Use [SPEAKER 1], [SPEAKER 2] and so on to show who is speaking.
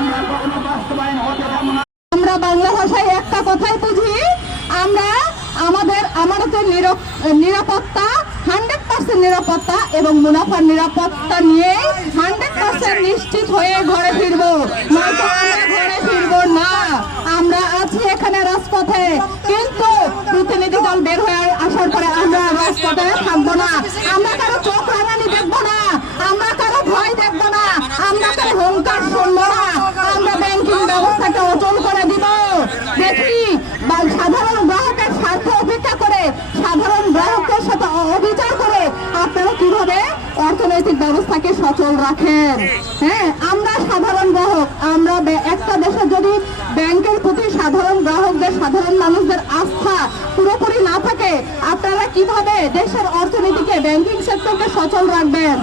[SPEAKER 1] আমরা
[SPEAKER 2] আমরা
[SPEAKER 3] বাংলা ভাষায় একটা কথাই বুঝি, আমরা আমাদের আমানতের নির- নিরাপত্তা, হান্ড্রেড পার্সেন্ট নিরাপত্তা এবং মুনাফার নিরাপত্তা নিয়ে হান্ড্রেড পার্সেন্ট নিশ্চিত হয়ে ঘরে ফিরবো। আমরা ঘরে ফিরবো না। আমরা আছি এখানে রাজপথে। কিন্তু প্রতিনিধি দল বের হয়ে আসার পরে আমরা রাজপথে থাকব না, আমরা কারও চোখ রাঙানি দেখব না, আমরা কারও ভয় দেখব না, আমরা কারও হুঙ্কার শুনব না, আমরা ব্যাংকিং ব্যবস্থাকে অচল করে দিব। দেখি সাধারণ গ্রাহকের স্বার্থ উপেক্ষা করে, সাধারণ গ্রাহকের সাথে অবিচার করে আপনারা কীভাবে অর্থনৈতিক ব্যবস্থাকে সচল রাখেন? হ্যাঁ আমরা সাধারণ গ্রাহক কীভাবে দেশের অর্থনীতিকে ব্যাংকিং সেক্টরকে সচল রাখবেন?